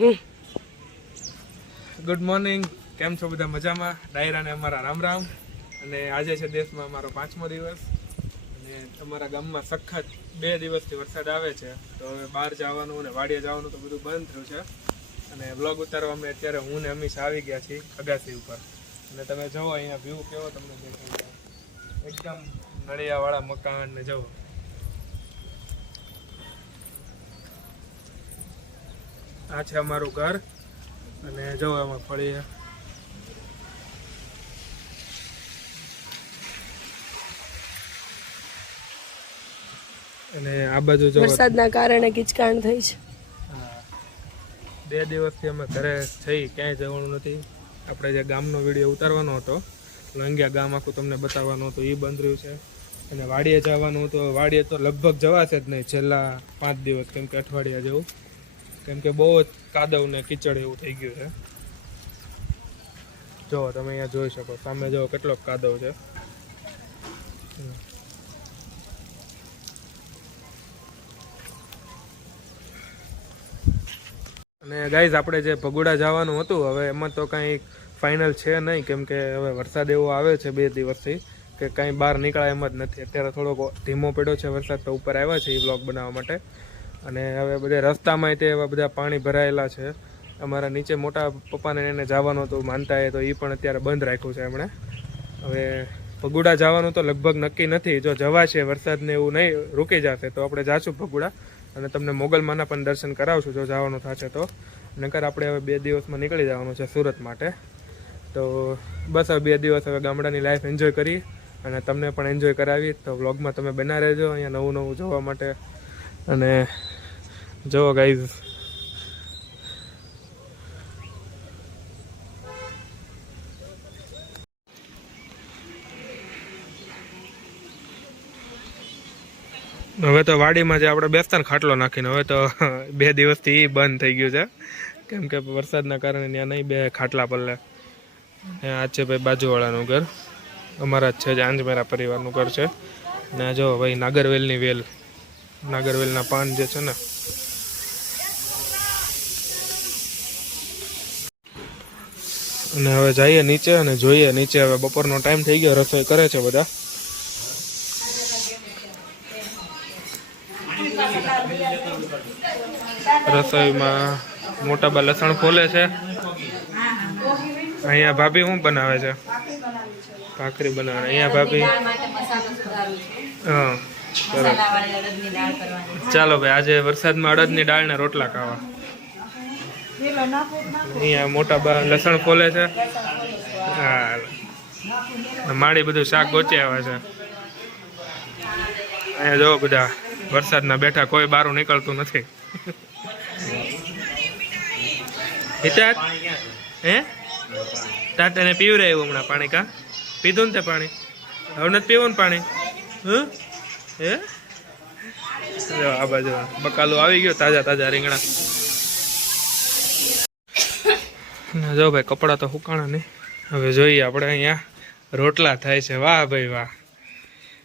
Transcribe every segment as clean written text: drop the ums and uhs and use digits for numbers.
Good morning, કેમ છો બધા? મજામાં? ડાયરાને અમારા રામ રામ. અને આજે છે દેશમાં અમારો 5મો દિવસ અને અમારા ગામમાં સખત 2 દિવસથી વરસાદ આવે છે. તો હવે બહાર જવાનું અને વાડીએ જવાનું તો બધું બંધ થયું છે. અને વ્લોગ ઉતારવા અમે અત્યારે હું ને અમીશ આવી ગયા છીએ અગાસી ઉપર. અને તમે જુઓ અહીંયા વ્યૂ કેવો તમને દેખાય, એકદમ નળિયાવાળા મકાન ને જુઓ. આ છે અમારું ઘર અને જો એમાં ફળી અને આ બાજુ જો વરસાદના કારણે કિચકાણ થઈ છે. 2 દિવસથી અમે ઘરે થઈ, ક્યાંય જવાનું નથી. આપણે જે ગામનો વિડીયો ઉતારવાનો હતો, લંગિયા ગામ આખું તમને બતાવવાનું હતું, એ બંધ રહ્યું છે. અને વાડીએ જવાનું હતું, વાડીએ તો લગભગ જવાશે જ નહીં છેલ્લા 5 દિવસ, કેમ કે અઠવાડિયા જેવું, કેમ કે બહુ જ કાદવ ને કીચડ એવું થઈ ગયું છે. જો તમે અહીંયા જોઈ શકો, સામે જો કેટલો કાદવ છે. અને ગાઈઝ આપણે જે ભગોડા જવાનું હતું, હવે એમાં તો કાંઈ ફાઇનલ છે નહીં, કેમ કે હવે વરસાદ એવો આવે છે 2 દિવસથી કે કાંઈ બહાર નીકળાય એમ જ નથી. અત્યારે થોડોક ધીમો પડ્યો છે વરસાદ, તો ઉપર આવ્યા છે એ બ્લોગ બનાવવા માટે. અને હવે બધા રસ્તામાં તે એવા બધા પાણી ભરાયેલા છે. અમારા નીચે મોટા પપ્પાને એને જવાનું હતું માનતા તો એ પણ અત્યારે બંધ રાખ્યું છે એમણે. હવે ભગુડા જવાનું તો લગભગ નક્કી નથી. જો જવાશે, વરસાદને એવું નહીં રૂકી જશે તો આપણે જાશું ભગુડા અને તમને મોગલમાના પણ દર્શન કરાવશું જો જવાનું થશે તો. નકર આપણે હવે 2 દિવસમાં નીકળી જવાનું છે સુરત માટે. તો બસ હવે 2 દિવસ હવે ગામડાની લાઈફ એન્જોય કરી અને તમને પણ એન્જોય કરાવી. તો વ્લોગમાં તમે બના રહેજો અહીંયા નવું નવું જોવા માટે. અને જો ગાઈઝ હવે તો વાડીમાં જે આપણે બેસતા ને ખાટલો નાખીને, હવે તો 2 દિવસથી બંધ થઈ ગયું છે, કેમ કે વરસાદના કારણે ત્યાં નહીં બે ખાટલા પલ્લે. આ છે ભાઈ બાજુવાળાનું ઘર, અમારા જ છે, જે આંજમેરા પરિવારનું ઘર છે. ને જો ભાઈ નાગરવેલની વેલ, નાગરવેલના પાન જે છે ને. અને હવે જઈએ નીચે અને જોઈએ નીચે. હવે બપોરનો ટાઈમ થઈ ગયો, રસોઈ કરે છે બધા. રસોઈમાં મોટા બા લસણ ફોલે છે. અહીંયા ભાભી શું બનાવે છે? ભાખરી બનાવે. અહીંયા ભાભી હા સરસ. ચાલો ભાઈ, આજે વરસાદમાં અડદની દાળ ને રોટલા ખાવા. અહીંયા મોટા બા લસણ ફોલે છે. હા, માડી બધું શાક ગોચી આવે છે. અહીંયા જો બધા વરસાદના બેઠા, કોઈ બહાર નીકળતું નથી. હિતાત હે તાત એને પીવરે એવું હમણાં પાણી. કા પીધું ને તે પાણી? હવે નથી પીવું ને પાણી? હે આ બાજુ બકાલું આવી ગયો, તાજા તાજા રીંગણા. જો ભાઈ કપડા તો સુકાણા નહીં. હવે જોઈએ આપણે અહીંયા રોટલા થાય છે. વાહ ભાઈ વાહ.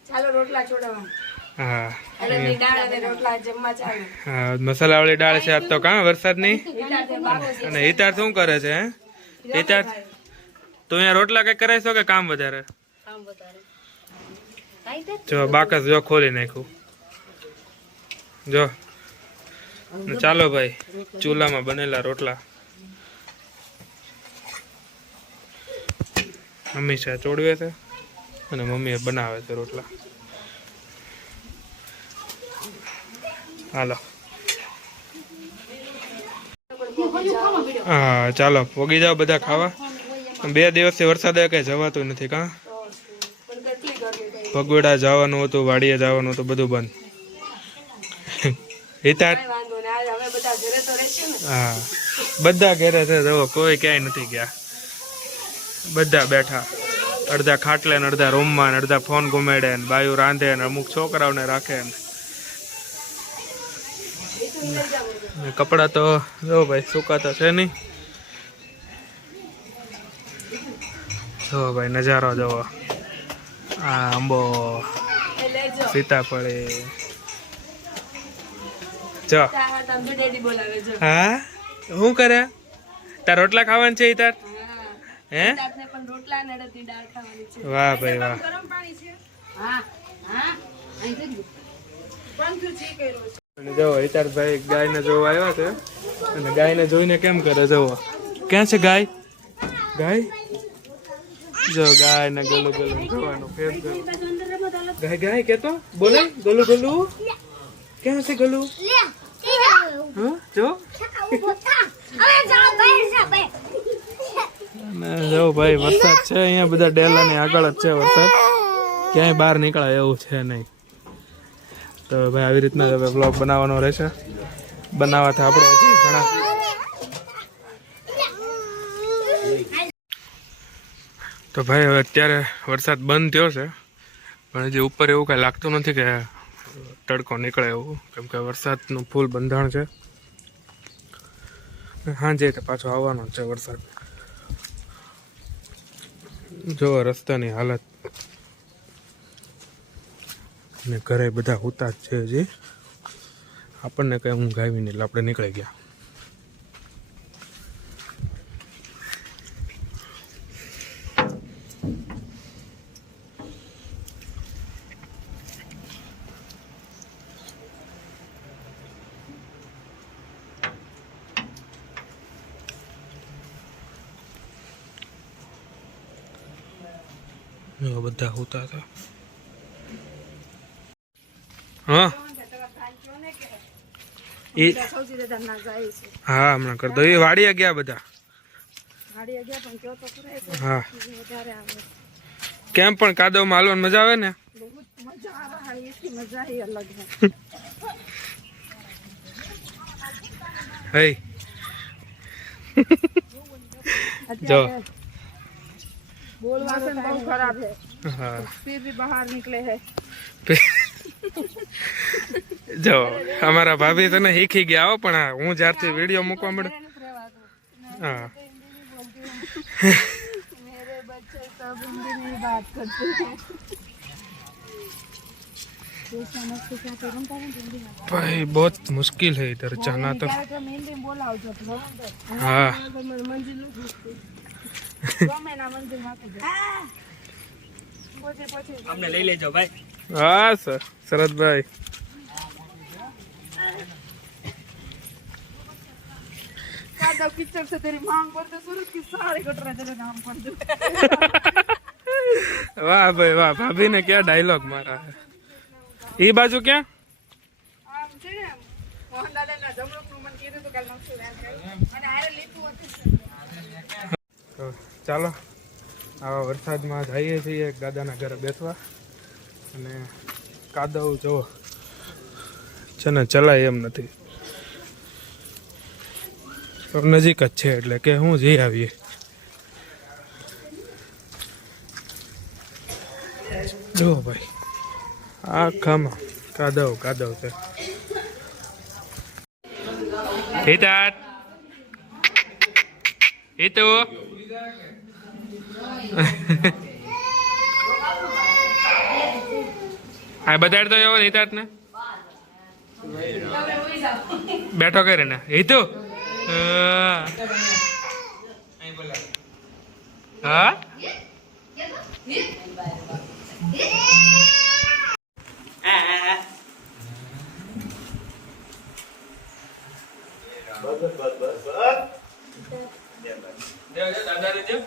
ચાલો રોટલા છોડવા. હા હા, મસાલા વાળી દાળ છે આજ તો. કાં વરસાદની. અને હિતાર્થ શું કરે છે? હિતાર્થ તું અહીંયા રોટલા કઈ કરાવીશો કે કામ વધારે? જો બાકસ જો ખોલી નાખ્યું. જો ચાલો ભાઈ, ચૂલામાં બનેલા રોટલા. મમ્મી છે ચોડવે છે અને મમ્મી બનાવે છે રોટલા. હાલો હા ચાલો પોગી જાઓ બધા ખાવા. 2 દિવસથી વરસાદ કઈ જવાતું નથી. કાં ભગોડા જવાનું હતું, વાડીએ જવાનું હતું, બધું બંધ. હિતાર્થ હા બધા ઘરે છે, જો કોઈ ક્યાંય નથી ગયા. બધા બેઠા, અડધા ખાટલે ને અડધા રૂમમાં ને અડધા ફોન ઘુમેડે ને બાયું રાંધે ને અમુક છોકરાઓને રાખે ને. કપડા તો જો ભાઈ સુકાતા છે નહીં. જો ભાઈ નજારો જોવો. આ આંબો, સીતાફળી. જો હા શું કરે તાર રોટલા ખાવાનું છે ઈ તાર હે પણ રોટલા ને અડદની દાળ ખાવાની છે. વાહ ભાઈ વાહ. ગરમ પાણી છે. હા હા અહીં જઈ પંખું જી કર્યો છે. અને જો હિતાર્થભાઈ ગાયને જોવા આવ્યા છે અને ગાયને જોઈને કેમ કરે જોવો ક્યાં છે ગાય ગાય જો ગાય ને ગલું ગલું જોવાનું ફેર જો ગાય ગાય કેતો બોલે ગલું ગલું ક્યાં છે ગલું હા જો અને જો ભાઈ વરસાદ છે અહીંયા બધા ડેલાની આગળ જ છે વરસાદ ક્યાંય બહાર નીકળાય એવું છે નહીં તો ભાઈ આવી રીતના હવે બ્લોગ બનાવવાનો રહેશે બનાવવાથી આપણે હજી ઘણા તો ભાઈ હવે અત્યારે વરસાદ બંધ થયો છે પણ હજી ઉપર એવું કાંઈ લાગતું નથી કે તડકો નીકળે એવું કેમ કે વરસાદનું ફૂલ બંધાણ છે સાંજે તો પાછો આવવાનો જ છે વરસાદ જો રસ્તાની હાલત ને ઘરે બધા ઉતા જ છે હજી આપણને કઈ ઊંઘ આવી નહીં એટલે આપણે નીકળી ગયા બધા ઉતા હતા હા સૌથી વધારે ના જાય છે. હા હમણાં કરી દો એ વાડીએ ગયા બધા ગાડી ગયા પણ કયો તો ખરા છે. હા વધારે આવે કેમ પણ કાદવમાં હાલવાની મજા આવે ને બહુ મજા આવે. હારી એટલી મજા એ અલગ છે. હે જો બોલવાનું બહુ ખરાબ છે. હા फिर भी बाहर निकले है. જો અમારા ભાભી તો ને શીખી ગયા હો પણ હું જ્યારથી વિડીયો મૂકવા મળે હા मेरे बच्चे सब हिंदी में बात करते हैं. भाई बहुत मुश्किल है इधर जाना तो हिंदी बोलाओ जो हाँ मंजिल અમને લઈ લેજો ભાઈ हाँ सर शरद भाई कीचड़ से तेरी मांग पर तो सूरज की सारे कटरा तेरे नाम पर दे. वाह भाई वाह भाभी ने क्या डायलॉग मारा है ये बाजू क्या આમ છે ને મોહન દાદાના જમરૂખનું મન કીધું તો કાલ નકશું વેન કરી અને આરે લીધું હતું. તો ચાલો આવા વરસાદમાં જઈએ છીએ દાદાના ઘરે બેસવા અને કાદવ જો છે ને ચલાય એમ નથી નજીક જ છે એટલે કે હું જઈ આવીએ જો ભાઈ આખામાં કાદવ કાદવ છે હિતાર્થ હિતુ આ બતાડ તો એવો હિતાર્થ ને બેઠો કરે ને હિતુ હા દાદા દેજો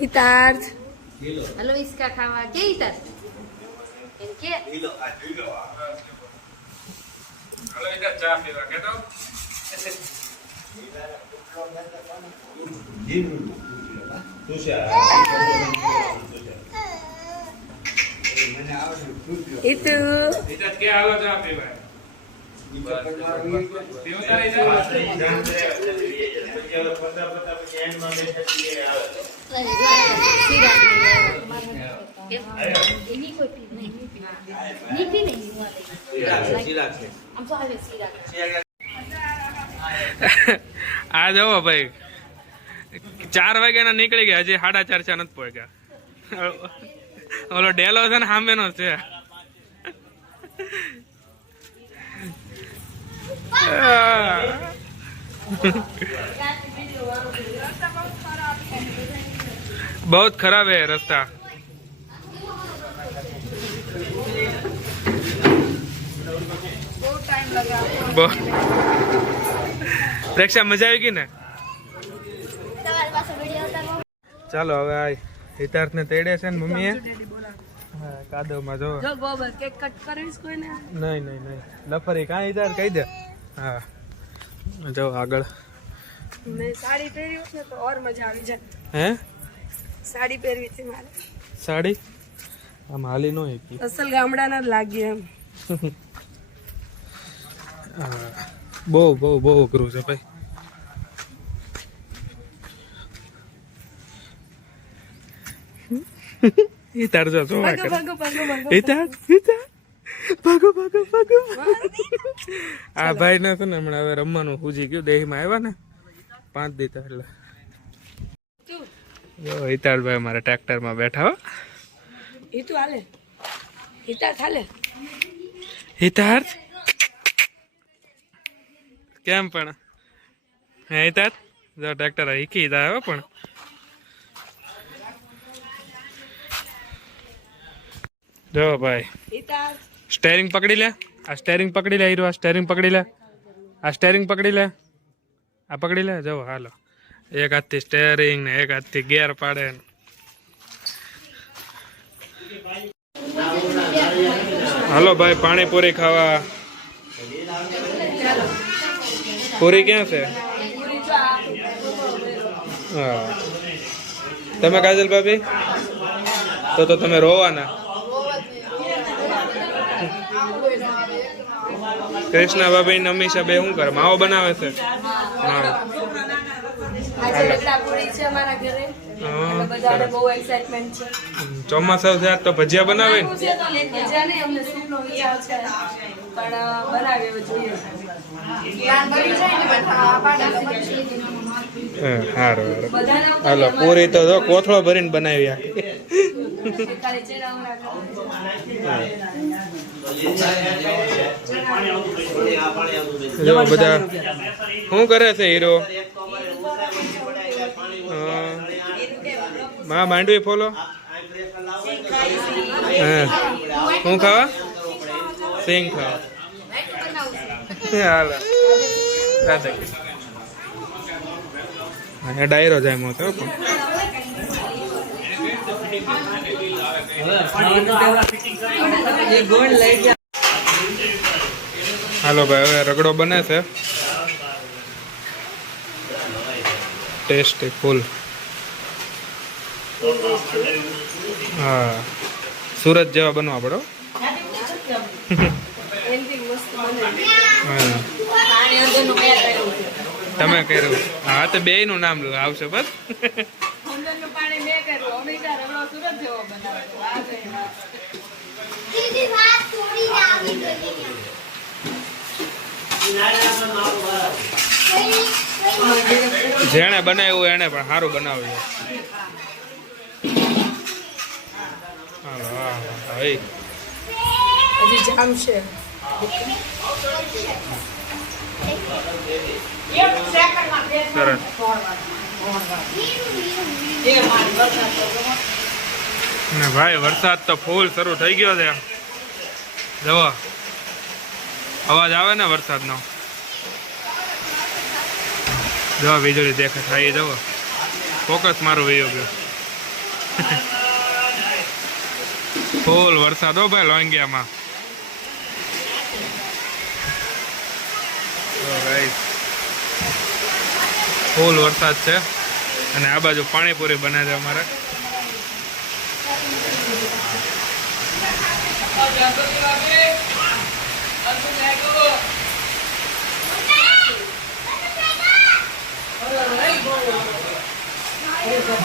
हितार्थ हेलो इसका खावा के इधर इनके હાલો હિતાર્થ ચા પીવા કે તો इतु હિતાર્થ કે હાલો ચા પીવા પીવતા इन्हीं को पी नहीं नीति नहीं वाले हम तो हाले सीरा આ જવો ભાઈ 4 વાગ્યાના નીકળી ગયા હજી 4:30 નથી પહોંચ્યા ઓલો ડેલો છે ને સામેનો છે बहुत खराब है रास्ता। બહુ ટાઈમ લગા बहुत प्रेक्षा मजा आएगी ने। તમારી પાસે વિડિયો ઉતારવો ચાલો હવે આ હિતાર્થ ને તેડે છે ને મમ્મીએ હા કાદવમાં જો જો ગોબર કેક કટ કરીશ કોઈને નહીં નહીં નહીં લફરી કાં હિતાર્થ કહી દે હા જો આગળ મેં સાડી પહેર્યું છે તો ઓર મજા આવી જાય હે સાડી પહેરવી છે મારે સાડી આમ હાલી નો એકી અસલ ગામડાના જ લાગી એમ હા બહુ બહુ બહુ અઘરું છે ભાઈ હિતાર જો જોવા કરે ભાગો ભાગો ભાગો હિતાર હિતાર ભાગો ભાગો ભાગો આ ભાઈ ને છે ને હમણાં હવે રમવાનું પૂજી ગયું દેહીમાં આવ્યા ને 5 દીધા એટલે જો હિતાળભાઈ અમારા ટ્રેક્ટરમાં બેઠા હો હિતુ હાલે હિતા થાલે હિતાર્થ કેમ પણ હે હિતાર્થ જો ટ્રેક્ટર હીકી જાય હો પણ જો ભાઈ હિતા સ્ટેરિંગ પકડી લે આ સ્ટેરિંગ પકડી લે હીરો આ સ્ટેરિંગ પકડી લે આ સ્ટેરિંગ પકડી લે આ પકડી લે જો હાલો એક હાથથી સ્ટેરિંગ ને એક હાથથી ગેર પાડે હાલો ભાઈ પાણીપુરી ખાવા પૂરી ક્યાં છે હા તમે કાજલ ભાભી તો તમે રોવાના કૃષ્ણા ભાભી ને અમીષા બે શું કરે માવો બનાવે છે માવો આજે રગડા પૂરી છે અમારા ઘરે હા, બધાને બહુ એક્સાઇટમેન્ટ છે ચોમાસા છે આજ તો ભજીયા બનાવે ને મજા નહીં અમને સૂપનો વિચાર છે પણ બનાવે એવું જોઈએ સારું બધાને હાલો પૂરી તો જો કોથળો ભરીને બનાવી આ ખાલી ચેરાવડા જો બધા શું કરે છે હીરો માં માંડવી ફોલો હા શું ખાવા સિંગ ખાવા હાલો રાધા અહીંયા ડાયરો જાય મો તો પણ હાલો ભાઈ હવે રગડો બને છે ટેસ્ટી ફૂલ હા સુરત જેવા બનવા પડો હા તમે કર્યું હા તો બે નું નામ આવશે બસ પાણી મેં કર્યું અમીષા રગડો સુરત જેવો બનાવે દીદી વાત થોડી આવી ગઈ જેણે બનાવ્યું એને પણ સારું બનાવ્યું હાલો હા ભાઈ હજી જામ છે સરસ ને ભાઈ વરસાદ તો ફૂલ શરૂ થઈ ગયો છે જવો અવાજ આવે ને વરસાદનો જો વીજળી દેખાય થાય જવો ફોકસ મારું વયો ગયો ફૂલ વરસાદ હો ભાઈ લોંગિયામાં ફૂલ વરસાદ છે અને આ બાજુ પાણીપુરી બને છે અમારે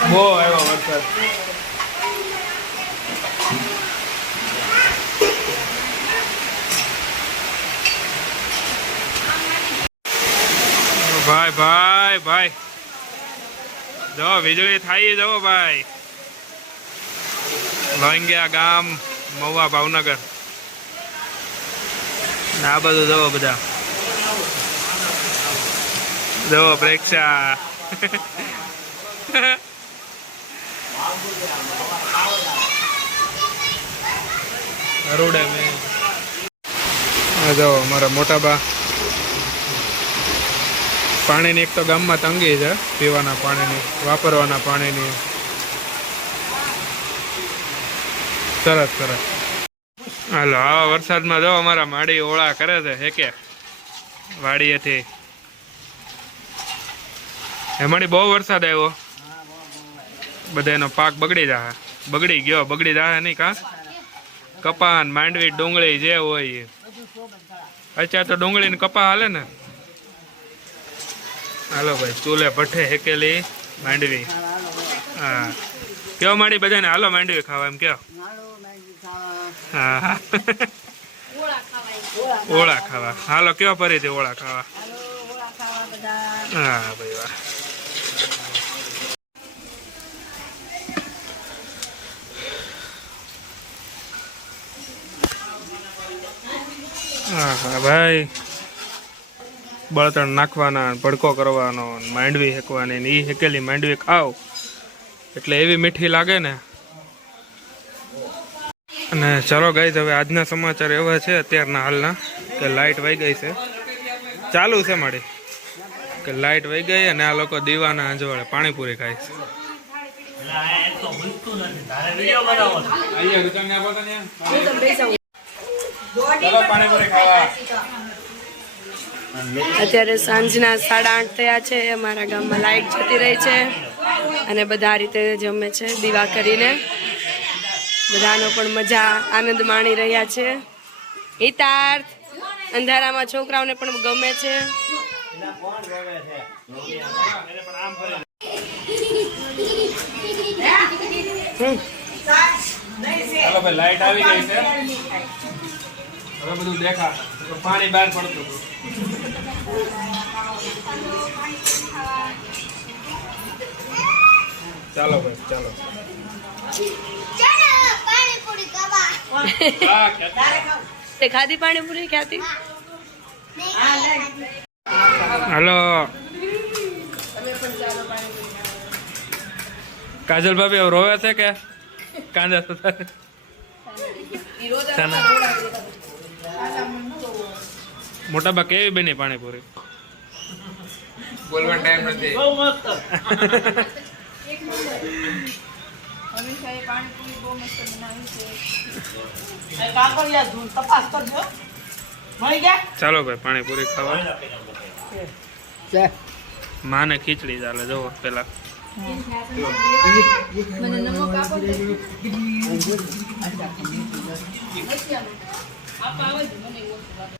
બહુ આવ્યો વરસાદ ભાઈ ભાઈ ભાઈ જો વીજળી થાય જવો ભાઈ લોંગિયા ગામ મહુવા ભાવનગર આ બધું જવો બધા જો પ્રેક્ષા રોડે મેં જો અમારા મોટા બા પાણીની એક તો ગામમાં તંગી છે, પીવાના પાણીની, વાપરવાના પાણીની. સરસ સરસ. હાલો આવા વરસાદમાં જો અમારા માડી ઓળા કરે છે હેકે વાડીએથી. એમાંની બહુ વરસાદ આવ્યો, બધાનો પાક બગડી જાય, બગડી ગયો, બગડી જાય નહીં કા? કપાન, માંડવી, ડુંગળી જે હોય એ. અત્યારે તો ડુંગળી ને કપા હાલે ને. હાલો ભાઈ, ચૂલે ભઠ્ઠે હેકેલી માંડવી. હા કયો માડી બધાને હાલો માંડવી ખાવા એમ કયો. હા ઓળા ખાવા હાલો કયો ફરીથી ઓળા ખાવા. હા ભાઈ વાહ. હા હા ભાઈ, બળતણ નાખવાના, ભડકો કરવાનો, માંડવી હેકવાની, ને એ હેકેલી માંડવી ખાવ એટલે એવી મીઠી લાગે ને. અને ચાલો ગાઈઝ, હવે આજના સમાચાર એવા છે અત્યારના હાલના કે લાઇટ વહી ગઈ છે, ચાલુ છે મારી કે લાઇટ વહી ગઈ અને આ લોકો દીવાના અંજવાળે પાણીપુરી ખાય છે. અત્યારે સાંજના 8:30 થયા છે. અમારા ગામમાં લાઈટ જતી રહી છે અને બધા આ રીતે જમે છે દીવા કરીને. બધાનો પણ મજા આનંદ માણી રહ્યા છે. હિતાર્થ અંધારામાં છોકરાઓને પણ ગમે છે. ચાલો ભાઈ, લાઈટ આવી ગઈ છે, હવે બધું દેખા પાણી બહાર પડતું હતું. ચાલો ભાઈ ચાલો. તે ખાધી પાણીપુરી ક્યાંથી? હાલો કાજલ ભાભી હવે રોવે છે કે કાંદા સુધારે? મોટા બા કેવી બની પાણીપુરી? બોલવાનો ટાઈમ નથી. ચાલો ભાઈ પાણીપુરી ખાવા. માને ખીચડી ચાલે જોવો પેલા. મને નમક આપો.